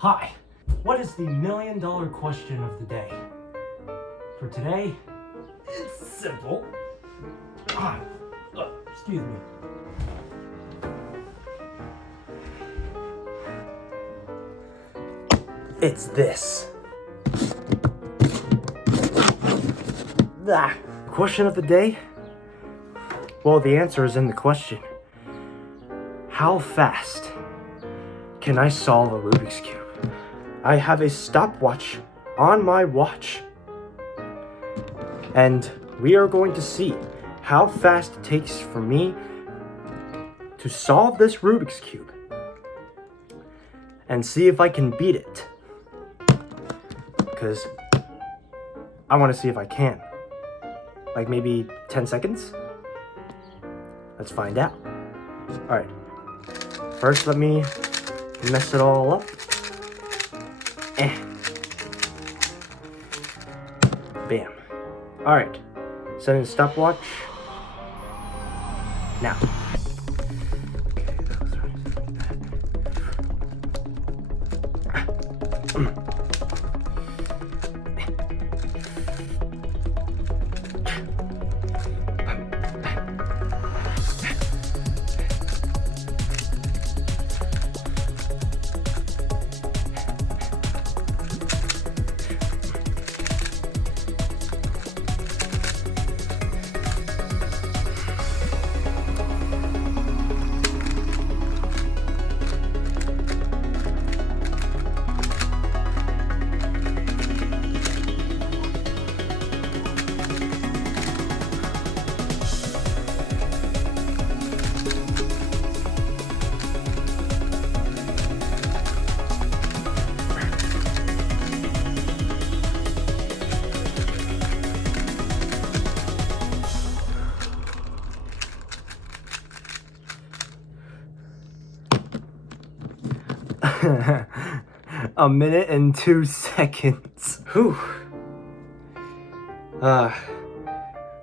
Hi, what is the million-dollar question of the day? For today, it's simple. Excuse me. It's this. Question of the day? Well, the answer is in the question. How fast can I solve a Rubik's Cube? I have a stopwatch on my watch. And we are going to see how fast it takes for me to solve this Rubik's Cube. And see if I can beat it. Because I want to see if I can. Like maybe 10 seconds? Let's find out. Alright. First, let me mess it all up. Bam. Alright. Setting the stopwatch. Now. A minute and 2 seconds. Whew. But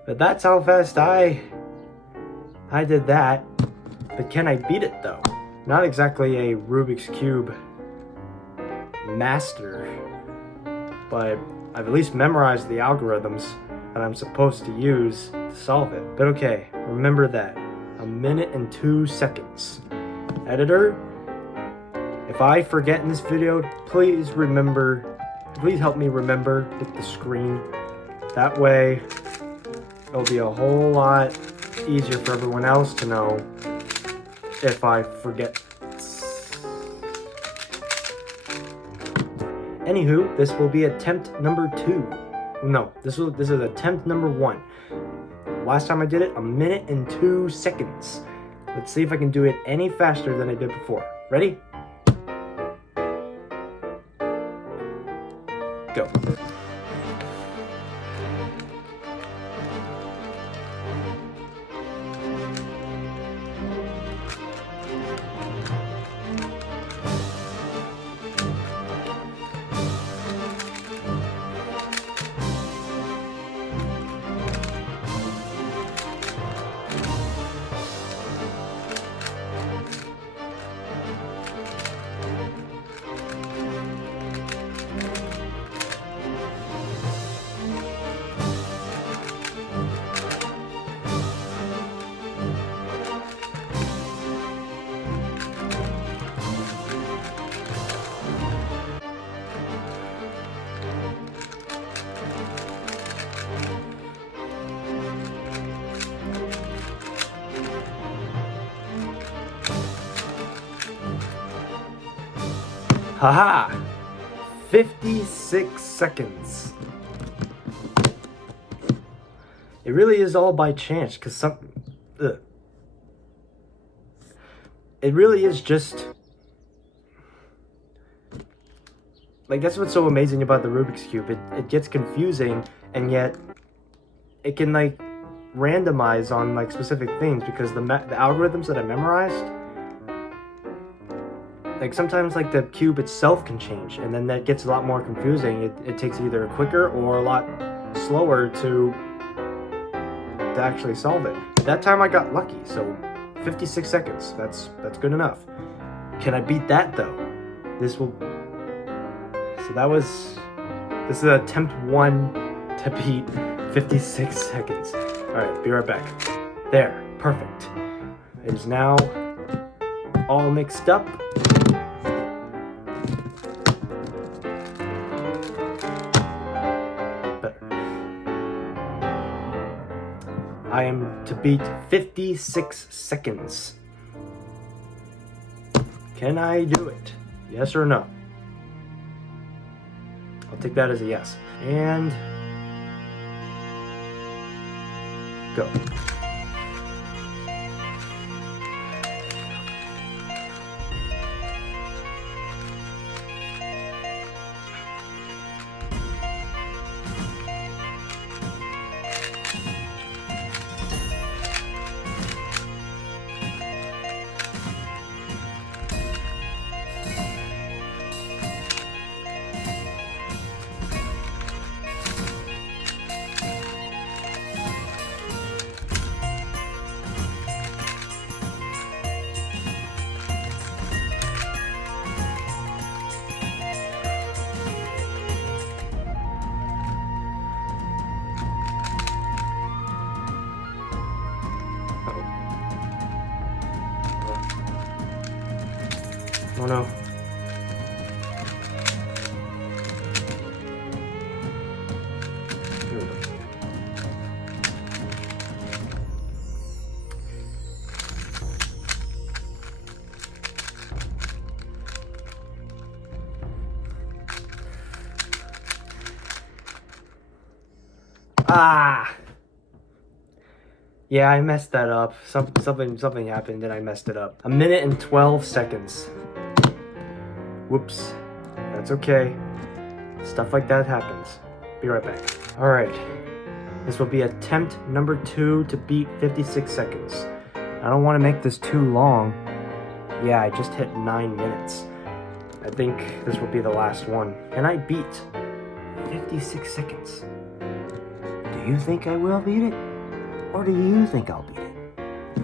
that's how fast I did that. But can I beat it though? Not exactly a Rubik's Cube master, but I've at least memorized the algorithms that I'm supposed to use to solve it. But okay, remember that. A minute and 2 seconds. Editor, if I forget in this video, please help me remember with the screen. That way, it'll be a whole lot easier for everyone else to know if I forget. Anywho, this will be attempt number 2. No, this is attempt number 1. Last time I did it, a minute and 2 seconds. Let's see if I can do it any faster than I did before. Ready? Go. Haha! 56 seconds. It really is all by chance, because it really is just... Like, that's what's so amazing about the Rubik's Cube. It gets confusing, and yet it can, like, randomize on, like, specific things, because the algorithms that I memorized... Like, sometimes, like, the cube itself can change, and then that gets a lot more confusing. It takes either quicker or a lot slower to actually solve it. That time I got lucky, so 56 seconds. That's good enough. Can I beat that, though? This will So this is attempt 1 to beat 56 seconds. All right, be right back. There, perfect. It is now all mixed up. Better. I am to beat 56 seconds. Can I do it? Yes or no? I'll take that as a yes. And go. Oh no. Here we go. Ah! Yeah, I messed that up. Something happened and I messed it up. 1 minute and 12 seconds. Whoops. That's okay. Stuff like that happens. Be right back. Alright. This will be attempt number 2 to beat 56 seconds. I don't want to make this too long. Yeah, I just hit 9 minutes. I think this will be the last one. And I beat 56 seconds. Do you think I will beat it? Or do you think I'll beat it?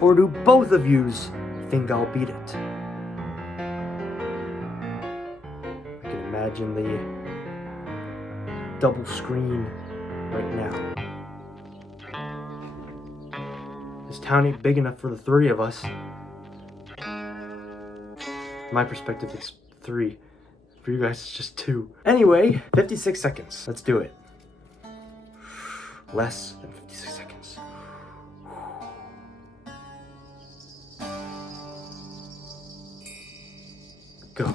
Or do both of yous think I'll beat it? I can imagine the double screen right now. This town ain't big enough for the 3 of us. My perspective is 3. For you guys, it's just 2. Anyway, 56 seconds. Let's do it. Less than 56 seconds. Go.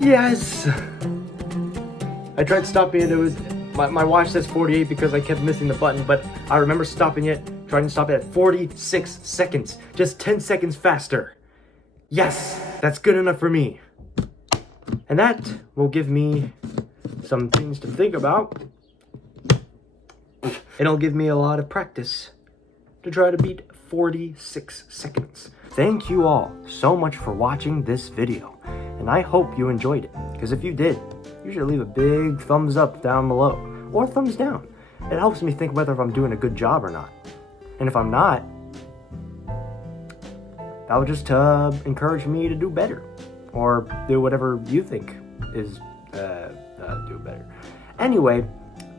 Yes! I tried stopping it. It was my watch says 48 because I kept missing the button, but I remember stopping it, trying to stop it at 46 seconds. Just 10 seconds faster. Yes! That's good enough for me. And that will give me some things to think about. It'll give me a lot of practice to try to beat 46 seconds. Thank you all so much for watching this video. And I hope you enjoyed it, because if you did, you should leave a big thumbs up down below, or thumbs down. It helps me think whether I'm doing a good job or not. And if I'm not, that will just encourage me to do better, or do whatever you think is do better. Anyway,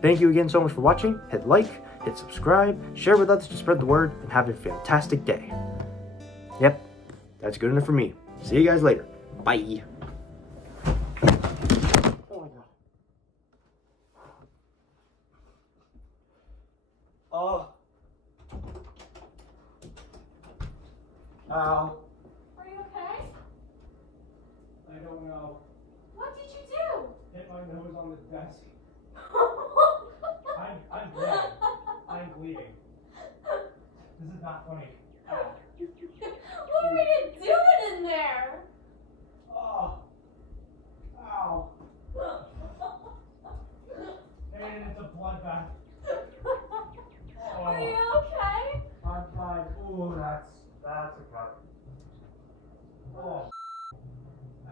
thank you again so much for watching. Hit like, hit subscribe, share with others to spread the word, and have a fantastic day. Yep, that's good enough for me. See you guys later. Bye. Oh my god. Oh. Ow. Are you okay? don't know. What did you do? Hit my nose on the desk. I'm bleeding. I'm bleeding. This is not funny. Ow. What were you doing in there? Oh. Ow. And it's a bloodbath. Oh. Are you okay? I'm fine. Ooh, that's a cut. Oh.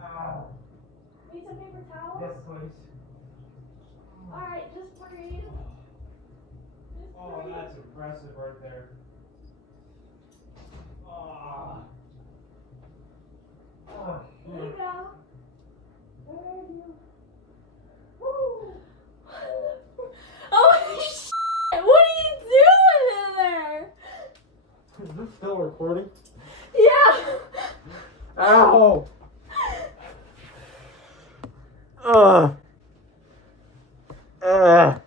Ow. Need some paper towels? Yes, please. Alright, just breathe. Oh, that's impressive right there. Oh. Oh, Here you go. Thank you. Woo. Oh, shit! What are you doing in there? Is this still recording? Yeah! Ow! Ugh. Ugh.